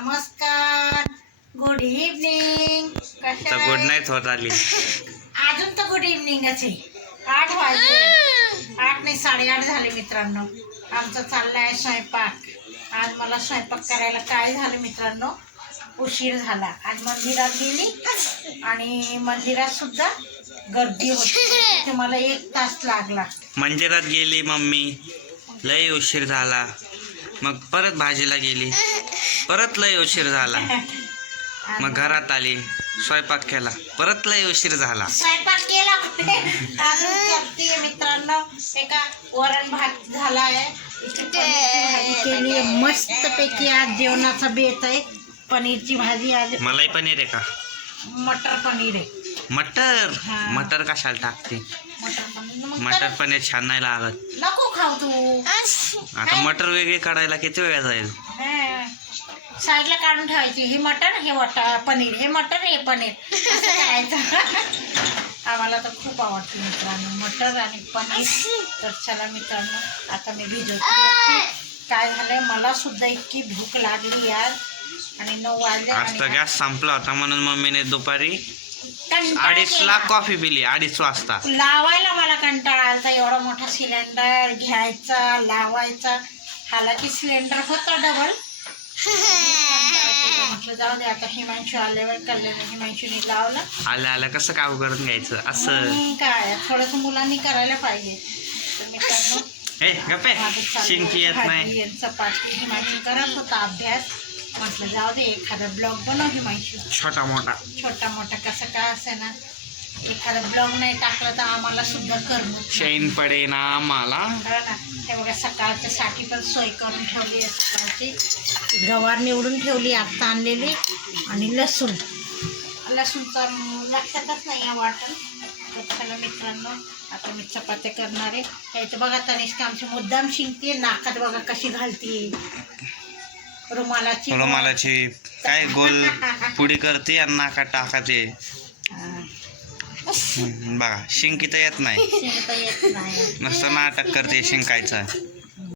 नमस्कार. Good evening तर good night होत आली. अजून तर गुड इव्हनिंगच आहे. आठ वाजले. आठ नाही साडेआठ झाले मित्रांनो. आमचा चाललाय स्वयंपाक. आज मला स्वयंपाक करायला काय झालं मित्रांनो? उशीर झाला. आज मंदिरात गेली आणि मंदिरात सुद्धा गर्दी होती. मला एक तास लागला. मंदिरात गेली मम्मी. लय उशीर झाला. मग परत भाजीला गेली. परत लय उशीर झाला. मग घरात आली स्वयंपाक केला. परत लय उशीर झाला. स्वयंपाक केला. कुठे मित्रांनो. एका वरण भात झाला आहे केली मस्त पैकी आज जेवणाचा बेत आहे. पनीरची भाजी आज मलाही पनीर आहे का? मटर पनीर आहे. मटर. मटर कशाला टाकते? मटर पनीर मग मटर तर पनीर छान नाही लागत. नको खाऊ तू. आता मटर वेगळी काढायला किती वेळ जाईल? हा. साईडला काढून ठेवायची. हे मटर हे वटा पनीर. हे मटर हे पनीर. असं करायचं. आम्हाला तर खूप आवडते मित्रांनो. मटर आणि पनीर. तर चला मित्रांनो आता मी भिजवते. काय झालंय? मला सुद्धा इतकी भूक लागली यार. आणि नऊ वाजले आज तर आणि गॅस संपला होता म्हणून मम्मीने दुपारी कंटाळा अडीच केला. ला कॉफी पिली अडीच वाजता. लावायला मला कंटाळा आलता एवढा मोठा सिलेंडर घ्यायचा लावायचा. हालाकी सिलेंडर होता डबल म्हटलं जाऊ दे आता हिमांशू आल्यावर कल्याण हिमांशूने लावलं. आल्या आल्या कसं काम करून घ्यायचं? असं. आणि काय थोडस मुलांनी करायला पाहिजे. तर मित्रांनो हे गप्पे. माझं शिंकी येत भाजी नाही. आणि चपाती हिमांशू करत होता अभ्यास. म्हटलं जाऊ दे एखादा ब्लॉग बनव हिमांशू छोटा मोठा. छोटा मोठा कसं काय असे ना एखादा ब्लॉग नाही टाकला तर आम्हाला सुद्धा करमत शेण पडे ना आम्हाला. हो ना. ते बघा सकाळच्या साठी पण सोय करून ठेवली आहे सकाळची. गवार निवडून ठेवली आत्ता आणलेली आणि लसूण. लसूणचा म- लक्षातच नाही आहे वाटण. तर चला मित्रांनो आता मी चपात्या करणार आहे. त्याचं बघा तनिष्का आमची मुद्दाम शिंकते नाकात बघा कशी घालते. रुमालाची रुमालाची काय गोल पुडी करते आणि नाका टाकाते. बघा शिंकी तर येत नाही. शिंकता येत नाही. नुसतं नाटक करते शिंकायचं.